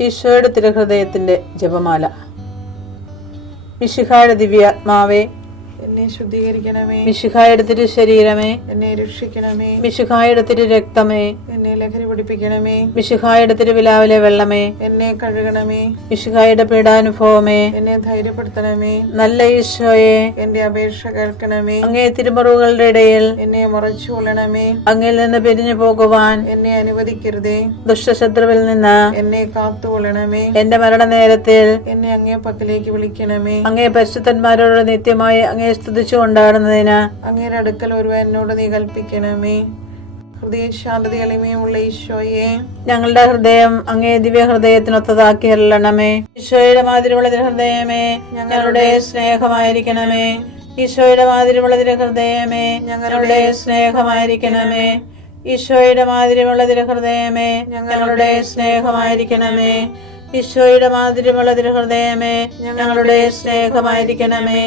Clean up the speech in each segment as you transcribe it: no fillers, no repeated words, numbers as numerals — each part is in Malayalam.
ഈശോയുടെ തിരുഹൃദയത്തിന്റെ ജപമാല. മിശിഹായുടെ ദിവ്യാത്മാവേ, എന്നെ ശുദ്ധീകരിക്കണമേ. മിശിഹായുടെ തിരു ശരീരമേ, എന്നെ രക്ഷിക്കണമേ. മിശിഹായുടെ തിരു രക്തമേ, എന്നെ ലഹരി പിടിപ്പിക്കണമേ. മിശിഹായുടെ തിരുവിലാവിലെ വെള്ളമേ, എന്നെ കഴുകണമേ. മിശിഹായുടെ പീഡാനുഭവമേ, എന്നെ ധൈര്യപ്പെടുത്തണമേ. നല്ല ഈശോയെ, എന്റെ അപേക്ഷ കേൾക്കണമേ. അങ്ങേ തിരുമുറിവുകളുടെ ഇടയിൽ എന്നെ മറച്ചു കൊള്ളണമേ. അങ്ങിൽ നിന്ന് പിരിഞ്ഞു പോകുവാൻ എന്നെ അനുവദിക്കരുതേ. ദുഷ്ടശത്രുവിൽ നിന്ന് എന്നെ കാത്തുകൊള്ളണമേ. എന്റെ മരണനേരത്തിൽ എന്നെ അങ്ങേ പക്കലേക്ക് വിളിക്കണമേ. അങ്ങേ പരിശുദ്ധന്മാരോട് നിത്യമായി അങ്ങേ സ്തുതിച്ചു കൊണ്ടാടുന്നതിന് അങ്ങയുടെ അടുക്കൽ ഒരുവൻ എന്നോട് നീ കൽപ്പിക്കണമേ. ഹൃദയശാന്തത എളിമയുള്ള ഈശോയെ, ഞങ്ങളുടെ ഹൃദയം അങ്ങേ ദിവ്യ ഹൃദയത്തിനൊത്തതാക്കി അരുളണമേ. ഈശോയുടെ മാതിരിയുള്ള ഹൃദയമേ, ഞങ്ങളുടെ സ്നേഹമായിരിക്കണമേ. ഈശോയുടെ മാതിരിയുള്ള ഹൃദയമേ, ഞങ്ങളുടെ സ്നേഹമായിരിക്കണമേ. ഈശോയുടെ മാതിരിയുള്ള ഹൃദയമേ, ഞങ്ങളുടെ സ്നേഹമായിരിക്കണമേ. ഈശോയുടെ മാതിരിയുള്ള ഹൃദയമേ, ഞങ്ങളുടെ സ്നേഹമായിരിക്കണമേ.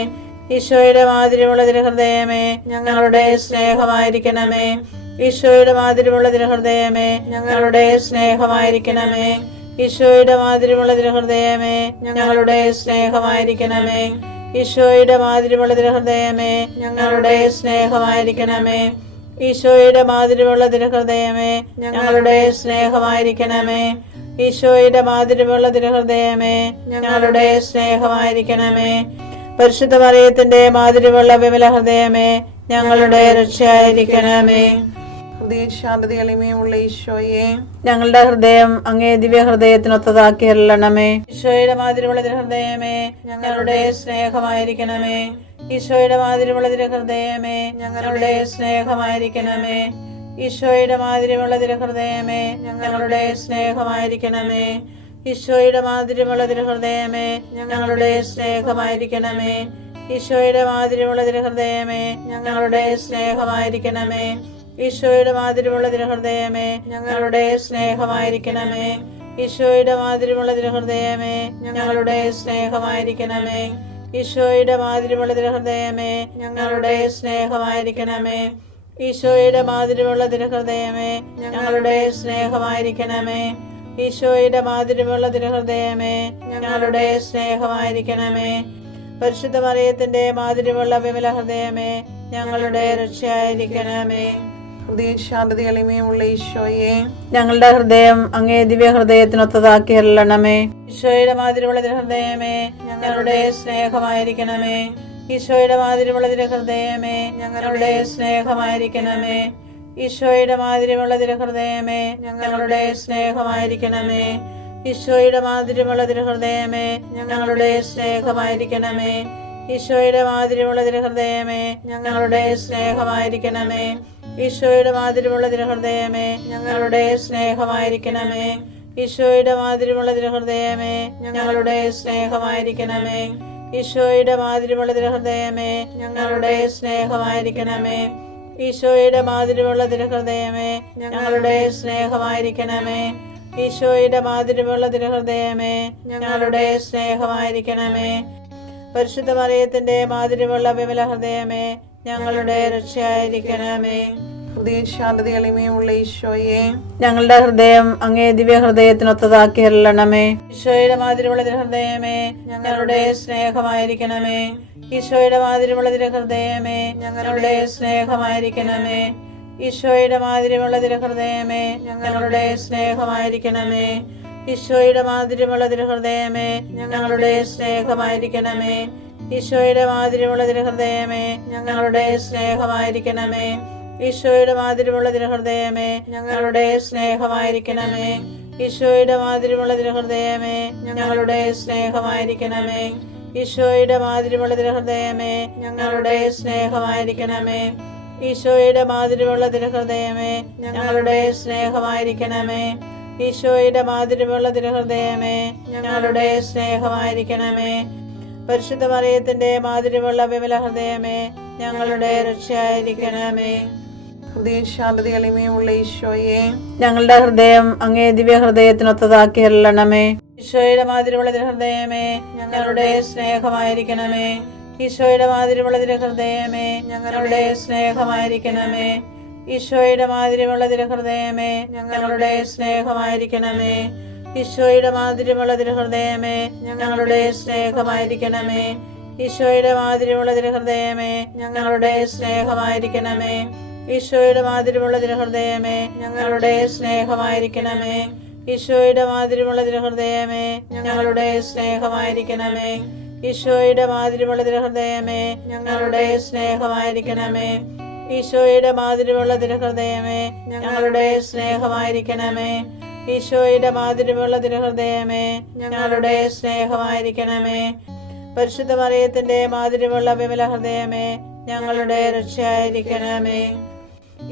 ഈശോയുടെ മാതിരിയുള്ള ഹൃദയമേ, ഞങ്ങളുടെ സ്നേഹമായിരിക്കണമേ. ഈശോയുടെ മാതിരിയുള്ള ഹൃദയമേ, ഞങ്ങളുടെ സ്നേഹമായിരിക്കണമേ. ഈശോയുടെ മാതിരിയുള്ള ഹൃദയമേ, ഞങ്ങളുടെ സ്നേഹമായിരിക്കണമേ. ഈശോയുടെ മാതിരിയുള്ള ഹൃദയമേ, ഞങ്ങളുടെ സ്നേഹമായിരിക്കണമേ. ഈശോയുടെ മാതിരിയുള്ള ഹൃദയമേ, ഞങ്ങളുടെ സ്നേഹമായിരിക്കണമേ. ഈശോയുടെ മാതിരിയുള്ള ഹൃദയമേ, ഞങ്ങളുടെ സ്നേഹമായിരിക്കണമേ. പരിശുദ്ധ മറിയത്തിന്റെ മാതിരിയുള്ള വിമല ഹൃദയമേ, ഞങ്ങളുടെ രക്ഷയായിരിക്കണമേ. ഹൃദയശാന്തത എളിമയുള്ള ഈശോയെ, ഞങ്ങളുടെ ഹൃദയം അങ്ങേ ദിവ്യ ഹൃദയത്തിനൊത്തതാക്കി അരുളണമേ. ഈശോയുടെ മാതിരിയുള്ള ഹൃദയമേ, ഞങ്ങളുടെ സ്നേഹമായിരിക്കണമേ. ഈശോയുടെ മാതിരിയുള്ള ഹൃദയമേ, ഞങ്ങളുടെ സ്നേഹമായിരിക്കണമേ. ഈശോയുടെ മാതിരിയുള്ള ഹൃദയമേ, ഞങ്ങളുടെ സ്നേഹമായിരിക്കണമേ. ഈശോയുടെ മാതിരിയുള്ള ഹൃദയമേ, ഞങ്ങളുടെ സ്നേഹമായിരിക്കണമേ. ഈശോയുടെ മാതിരിയുള്ള ഹൃദയമേ, ഞങ്ങളുടെ സ്നേഹമായിരിക്കണമേ. ഈശോയുടെ മാതിരിയുള്ള ഹൃദയമേ, ഞങ്ങളുടെ സ്നേഹമായിരിക്കണമേ. ഈശോയുടെ മാതിരിയുള്ള ഹൃദയമേ, ഞങ്ങളുടെ സ്നേഹമായിരിക്കണമേ. ഈശോയുടെ മാതിരിയുള്ള ഹൃദയമേ, ഞങ്ങളുടെ സ്നേഹമായിരിക്കണമേ. ഈശോയുടെ മാതിരിയുള്ള ഹൃദയമേ, ഞങ്ങളുടെ സ്നേഹമായിരിക്കണമേ. ഈശോയുടെ മാതിരിയുള്ള ഹൃദയമേ, ഞങ്ങളുടെ സ്നേഹമായിരിക്കണമേ. പരിശുദ്ധ മറിയത്തിന്റെ മാതിരിയുള്ള വിമല ഹൃദയമേ, ഞങ്ങളുടെ രക്ഷയായിരിക്കണമേ. ഹൃദയശാന്തത എളിമയുള്ള ഈശോയെ, ഞങ്ങളുടെ ഹൃദയം അങ്ങേ ദിവ്യ ഹൃദയത്തിനൊത്തതാക്കി അരുളണമേ. ഈശോയുടെ മാതിരിയുള്ള ഹൃദയമേ, ഞങ്ങളുടെ സ്നേഹമായിരിക്കണമേ. ഈശോയുടെ മാതിരിയുള്ള ഹൃദയമേ, ഞങ്ങളുടെ സ്നേഹമായിരിക്കണമേ. ഈശോയുടെ മാതിരിയുള്ള ഹൃദയമേ, ഞങ്ങളുടെ സ്നേഹമായിരിക്കണമേ. ഈശോയുടെ മാതിരിയുള്ള ഹൃദയമേ, ഞങ്ങളുടെ സ്നേഹമായിരിക്കണമേ. ഈശോയുടെ മാതിരിയുള്ള ഹൃദയമേ, ഞങ്ങളുടെ സ്നേഹമായിരിക്കണമേ. ഈശോയുടെ മാതിരിയുള്ള ഹൃദയമേ, ഞങ്ങളുടെ സ്നേഹമായിരിക്കണമേ. ഈശോയുടെ മാതിരിയുള്ള ഹൃദയമേ, ഞങ്ങളുടെ സ്നേഹമായിരിക്കണമേ. ഈശോയുടെ മാതിരിയുള്ള ഹൃദയമേ, ഞങ്ങളുടെ സ്നേഹമായിരിക്കണമേ. ഈശോയുടെ മാതിരിയുള്ള ഹൃദയമേ, ഞങ്ങളുടെ സ്നേഹമായിരിക്കണമേ. ഈശോയുടെ മാതിരിയുള്ള ഹൃദയമേ, ഞങ്ങളുടെ സ്നേഹമായിരിക്കണമേ. പരിശുദ്ധ മറിയത്തിന്റെ മാതിരിയുള്ള വിമല ഹൃദയമേ, ഞങ്ങളുടെ രക്ഷയായിരിക്കണമേ. ഹൃദയശാന്തത എളിമയുള്ള ഈശോയെ, ഞങ്ങളുടെ ഹൃദയം അങ്ങേ ദിവ്യ ഹൃദയത്തിനൊത്തതാക്കി അരുളണമേ. ഈശോയുടെ മാതിരിയുള്ള ഹൃദയമേ, ഞങ്ങളുടെ സ്നേഹമായിരിക്കണമേ. ഈശോയുടെ മാതിരിയുള്ള ഹൃദയമേ, ഞങ്ങളുടെ സ്നേഹമായിരിക്കണമേ. ഈശോയുടെ മാതിരിയുള്ള ഹൃദയമേ, ഞങ്ങളുടെ സ്നേഹമായിരിക്കണമേ. ഈശോയുടെ മാതിരിയുള്ള ഹൃദയമേ, ഞങ്ങളുടെ സ്നേഹമായിരിക്കണമേ. ഈശോയുടെ മാതിരിയുള്ള ഹൃദയമേ, ഞങ്ങളുടെ സ്നേഹമായിരിക്കണമേ. ഈശോയുടെ മാതിരിയുള്ള ഹൃദയമേ, ഞങ്ങളുടെ സ്നേഹമായിരിക്കണമേ. ഈശോയുടെ മാതിരിയുള്ള ഹൃദയമേ, ഞങ്ങളുടെ സ്നേഹമായിരിക്കണമേ. ഈശോയുടെ മാതിരിയുള്ള ഹൃദയമേ, ഞങ്ങളുടെ സ്നേഹമായിരിക്കണമേ. ഈശോയുടെ മാതിരിയുള്ള ഹൃദയമേ, ഞങ്ങളുടെ സ്നേഹമായിരിക്കണമേ. ഈശോയുടെ മാതിരിയുള്ള ഹൃദയമേ, ഞങ്ങളുടെ സ്നേഹമായിരിക്കണമേ. പരിശുദ്ധ മറിയത്തിന്റെ മാതിരിയുള്ള വിമല ഹൃദയമേ, ഞങ്ങളുടെ രക്ഷയായിരിക്കണമേ. ഹൃദയശാന്തത എളിമയുള്ള ഈശോയെ, ഞങ്ങളുടെ ഹൃദയം അങ്ങേ ദിവ്യ ഹൃദയത്തിനൊത്തതാക്കി അരുളണമേ. ഈശോയുടെ മാതിരിയുള്ള ഹൃദയമേ, ഞങ്ങളുടെ സ്നേഹമായിരിക്കണമേ. ഈശോയുടെ മാതിരിയുള്ള ഹൃദയമേ, ഞങ്ങളുടെ സ്നേഹമായിരിക്കണമേ. ഈശോയുടെ മാതിരിയുള്ള ഹൃദയമേ, ഞങ്ങളുടെ സ്നേഹമായിരിക്കണമേ. ഈശോയുടെ മാധുര്യമുള്ള തിരുഹൃദയമേ, ഞങ്ങളുടെ സ്നേഹമായിരിക്കണമേ. ഈശോയുടെ മാധുര്യമുള്ള തിരുഹൃദയമേ, ഞങ്ങളുടെ സ്നേഹമായിരിക്കണമേ. ഈശോയുടെ മാധുര്യമുള്ള തിരുഹൃദയമേ, ഞങ്ങളുടെ സ്നേഹമായിരിക്കണമേ. ഈശോയുടെ മാധുര്യമുള്ള തിരുഹൃദയമേ, ഞങ്ങളുടെ സ്നേഹമായിരിക്കണമേ. ഈശോയുടെ മാധുര്യമുള്ള തിരുഹൃദയമേ, ഞങ്ങളുടെ സ്നേഹമായിരിക്കണമേ. ഈശോയുടെ മാധുര്യമുള്ള തിരുഹൃദയമേ, ഞങ്ങളുടെ സ്നേഹമായിരിക്കണമേ. ഈശോയുടെ മാധുര്യമുള്ള തിരുഹൃദയമേ, ഞങ്ങളുടെ സ്നേഹമായിരിക്കണമേ. പരിശുദ്ധ മറിയത്തിന്റെ മാധുര്യമുള്ള വിമല ഹൃദയമേ, ഞങ്ങളുടെ രക്ഷയായിരിക്കണമേ.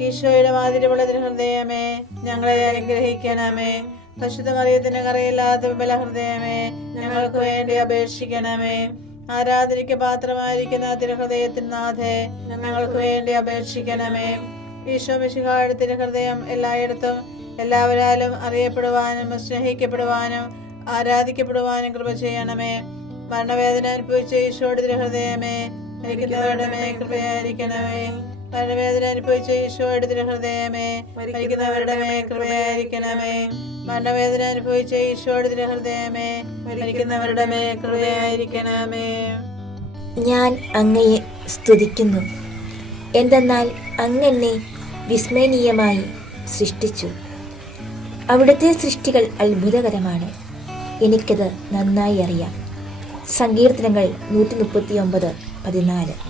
ഈശോയുടെ മാധുര്യമുള്ള തിരുഹൃദയമേ, ഞങ്ങളെ അനുഗ്രഹിക്കണമേ. പരിശുദ്ധ മറിയത്തിന്റെ കറയില്ലാത്ത വിമല ഹൃദയമേ, ഞങ്ങൾക്ക് വേണ്ടി അപേക്ഷിക്കണമേ. ആരാധനയ്ക്ക് പാത്രമായിരിക്കുന്ന തിരുഹൃദയത്തിന് നാഥേ, ഞങ്ങൾക്ക് വേണ്ടി അപേക്ഷിക്കണമേ. ഈശോ മിശിഹായുടെ തിരുഹൃദയം എല്ലായിടത്തും എല്ലാവരാലും അറിയപ്പെടുവാനും സ്നേഹിക്കപ്പെടുവാനും ആരാധിക്കപ്പെടുവാനും കൃപ ചെയ്യണമേ. മരണവേദന അനുഭവിച്ച ഈശോയുടെ തിരുഹൃദയമേ, മരിക്കുന്നവരുടെ മേൽ കൃപയായിരിക്കണമേ. മരണവേദന അനുഭവിച്ച ഈശോയുടെ തിരുഹൃദയമേ, മരിക്കുന്നവരുടെ മേൽ കൃപയായിരിക്കണമേ. മരണവേദന അനുഭവിച്ച ഈശോയുടെ തിരുഹൃദയമേ, മരിക്കുന്നവരുടെ മേൽ കൃപയായിരിക്കണമേ. ഞാൻ അങ്ങയെ സ്തുതിക്കുന്നു, എന്തെന്നാൽ അങ്ങെന്നെ വിസ്മരണീയമായി സൃഷ്ടിച്ചു. അവിടുത്തെ സൃഷ്ടികൾ അത്ഭുതകരമാണ്, എനിക്കത് നന്നായി അറിയാം. സങ്കീർത്തനങ്ങൾ 139:14.